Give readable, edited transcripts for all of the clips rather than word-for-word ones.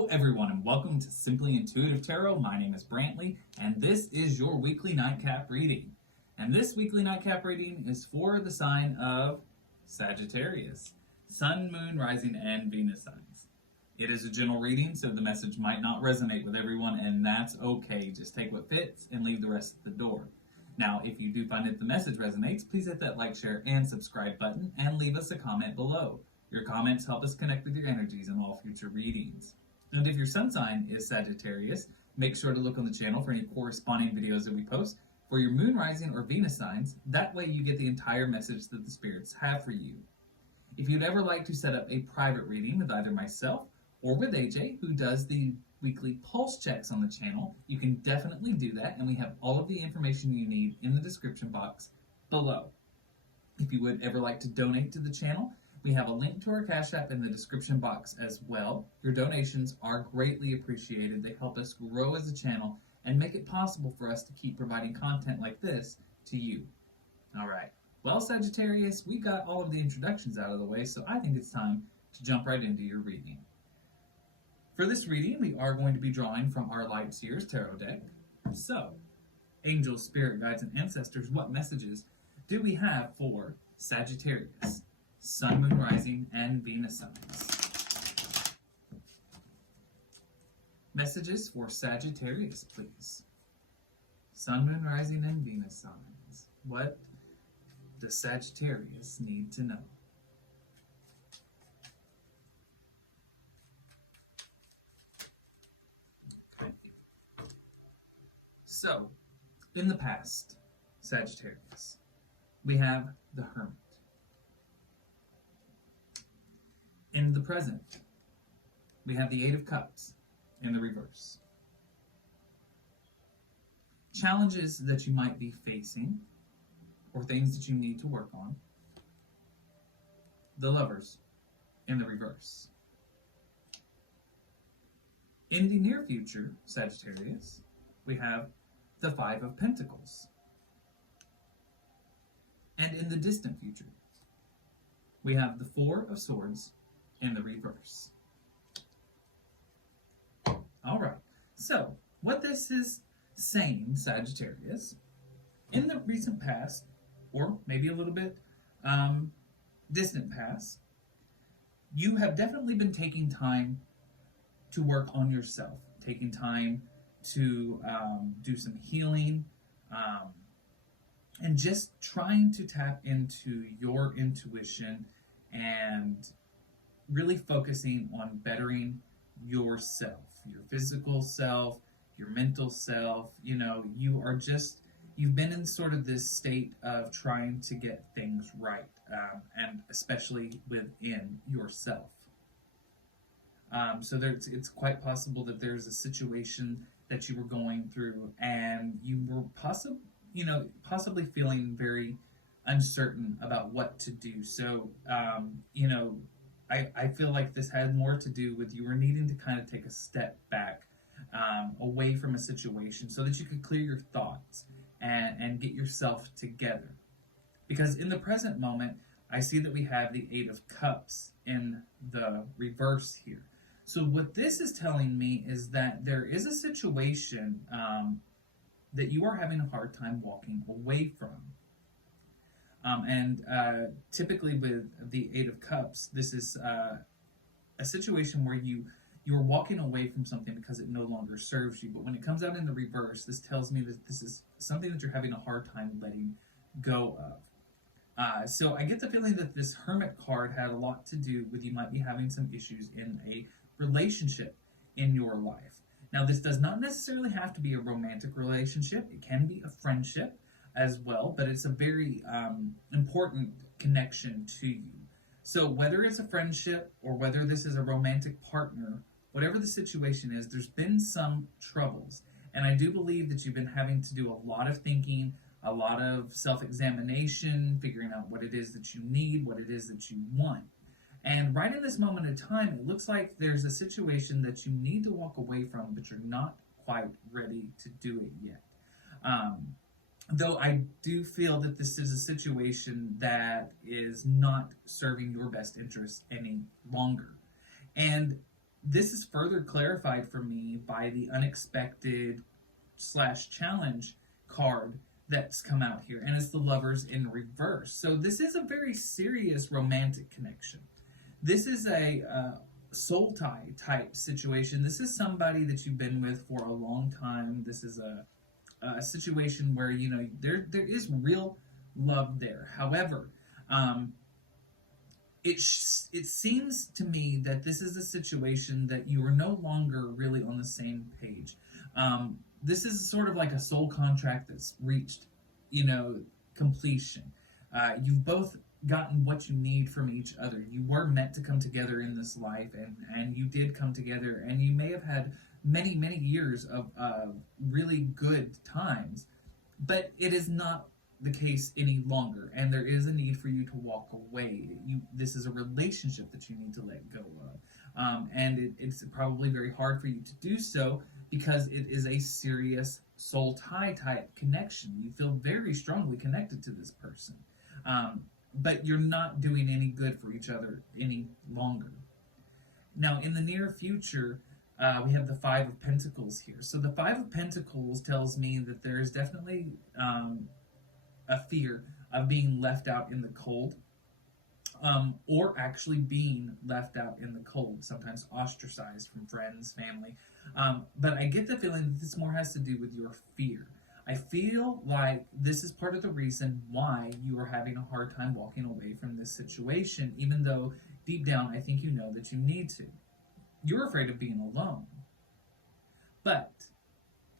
Hello everyone and welcome to Simply Intuitive Tarot. My name is Brantley and this is your weekly nightcap reading. And this weekly nightcap reading is for the sign of Sagittarius, Sun, Moon, Rising, and Venus signs. It is a general reading, so the message might not resonate with everyone, and that's okay. Just take what fits and leave the rest at the door. Now, if you do find that the message resonates, please hit that like, share, and subscribe button and leave us a comment below. Your comments help us connect with your energies in all future readings. And if your sun sign is Sagittarius, make sure to look on the channel for any corresponding videos that we post for your moon, rising, or Venus signs. That way you get the entire message that the spirits have for you. If you'd ever like to set up a private reading with either myself or with AJ, who does the weekly pulse checks on the channel, you can definitely do that, and we have all of the information you need in the description box below. If you would ever like to donate to the channel, we have a link to our Cash App in the description box as well. Your donations are greatly appreciated. They help us grow as a channel and make it possible for us to keep providing content like this to you. All right. Well, Sagittarius, we got all of the introductions out of the way, so I think it's time to jump right into your reading. For this reading, we are going to be drawing from our Light Seers Tarot deck. So, angels, spirit guides, and ancestors, what messages do we have for Sagittarius, Sun, Moon, Rising, and Venus signs? Messages for Sagittarius, please. Sun, Moon, Rising, and Venus signs. What does Sagittarius need to know? Okay. So, in the past, Sagittarius, we have the Hermit. In the present, we have the Eight of Cups in the reverse. Challenges that you might be facing or things that you need to work on. The Lovers in the reverse. In the near future, Sagittarius, we have the Five of Pentacles. And in the distant future, we have the Four of Swords in the reverse. All right, so what this is saying, Sagittarius, in the recent past, or maybe a little bit distant past, you have definitely been taking time to work on yourself, taking time to do some healing, and just trying to tap into your intuition and really focusing on bettering yourself, your physical self, your mental self. You know, you've been in sort of this state of trying to get things right, and especially within yourself. So it's quite possible that there's a situation that you were going through and you were possibly feeling very uncertain about what to do. So, I feel like this had more to do with you were needing to kind of take a step back away from a situation so that you could clear your thoughts and get yourself together. Because in the present moment, I see that we have the Eight of Cups in the reverse here. So what this is telling me is that there is a situation that you are having a hard time walking away from. Typically with the Eight of Cups, this is a situation where you are walking away from something because it no longer serves you. But when it comes out in the reverse, this tells me that this is something that you're having a hard time letting go of. So I get the feeling that this Hermit card had a lot to do with you might be having some issues in a relationship in your life. Now, this does not necessarily have to be a romantic relationship. It can be a friendship as well, but it's a very important connection to you. So whether it's a friendship or whether this is a romantic partner, whatever the situation is, there's been some troubles. And I do believe that you've been having to do a lot of thinking, a lot of self-examination, figuring out what it is that you need, what it is that you want. And right in this moment in time, it looks like there's a situation that you need to walk away from, but you're not quite ready to do it yet. Though I do feel that this is a situation that is not serving your best interest any longer. And this is further clarified for me by the unexpected / challenge card that's come out here, and it's the Lovers in reverse. So this is a very serious romantic connection. This is a soul tie type situation. This is somebody that you've been with for a long time. This is a situation where, you know, there is real love there. However, it seems to me that this is a situation that you are no longer really on the same page. This is sort of like a soul contract that's reached, you know, completion. You've both gotten what you need from each other. You were meant to come together in this life, and you did come together, and you may have had many, many years of really good times, but it is not the case any longer, and there is a need for you to walk away. This is a relationship that you need to let go of, and it's probably very hard for you to do so because it is a serious soul tie type connection. You feel very strongly connected to this person, but you're not doing any good for each other any longer. Now, in the near future, we have the Five of Pentacles here. So the Five of Pentacles tells me that there is definitely a fear of being left out in the cold, or actually being left out in the cold, sometimes ostracized from friends, family. But I get the feeling that this more has to do with your fear. I feel like this is part of the reason why you are having a hard time walking away from this situation, even though deep down I think you know that you need to. You're afraid of being alone. But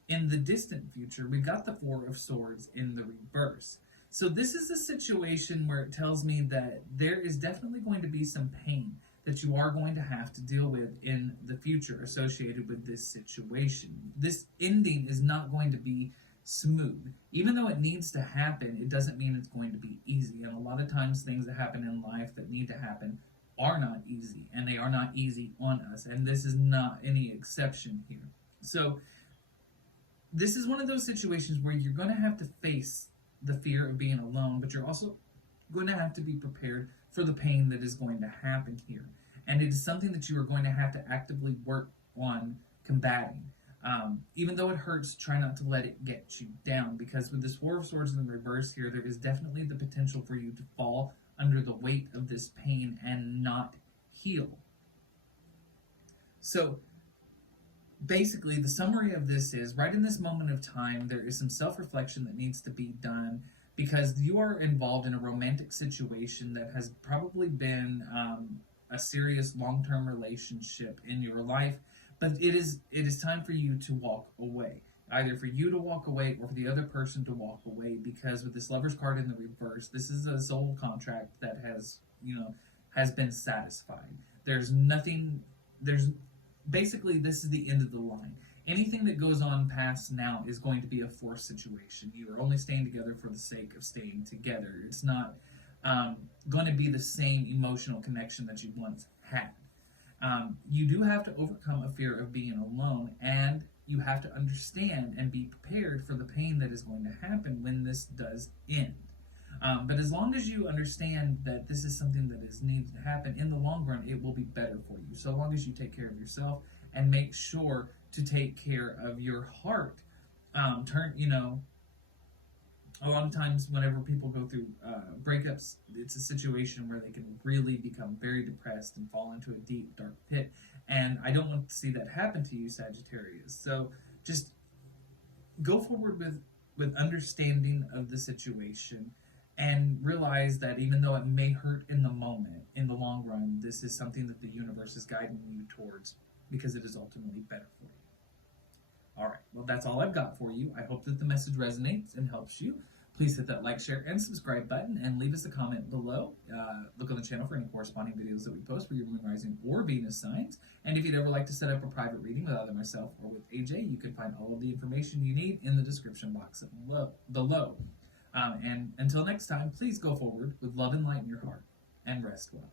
in the distant future, we got the Four of Swords in the reverse. So this is a situation where it tells me that there is definitely going to be some pain that you are going to have to deal with in the future associated with this situation. This ending is not going to be smooth. Even though it needs to happen, it doesn't mean it's going to be easy. And a lot of times things that happen in life that need to happen are not easy, and they are not easy on us. And this is not any exception here. So this is one of those situations where you're going to have to face the fear of being alone, but you're also going to have to be prepared for the pain that is going to happen here. And it is something that you are going to have to actively work on combating. Even though it hurts, try not to let it get you down, because with this Four of Swords in the reverse here, there is definitely the potential for you to fall under the weight of this pain and not heal. So basically, the summary of this is, right in this moment of time, there is some self-reflection that needs to be done, because you are involved in a romantic situation that has probably been a serious long-term relationship in your life, but it is time for you to walk away. Either for you to walk away or for the other person to walk away, because with this Lover's card in the reverse, this is a soul contract that has been satisfied. Basically, this is the end of the line. Anything that goes on past now is going to be a forced situation. You are only staying together for the sake of staying together. It's not going to be the same emotional connection that you once had. You do have to overcome a fear of being alone, and you have to understand and be prepared for the pain that is going to happen when this does end. But as long as you understand that this is something that is needed to happen, in the long run, it will be better for you. So long as you take care of yourself and make sure to take care of your heart. A lot of times whenever people go through breakups, it's a situation where they can really become very depressed and fall into a deep, dark pit. And I don't want to see that happen to you, Sagittarius. So just go forward with understanding of the situation, and realize that even though it may hurt in the moment, in the long run, this is something that the universe is guiding you towards, because it is ultimately better for you. All right, well, that's all I've got for you. I hope that the message resonates and helps you. Please hit that like, share, and subscribe button, and leave us a comment below. Look on the channel for any corresponding videos that we post for your Moon, Rising, or Venus signs. And if you'd ever like to set up a private reading with either myself or with AJ, you can find all of the information you need in the description box below. And until next time, please go forward with love and light in your heart, and rest well.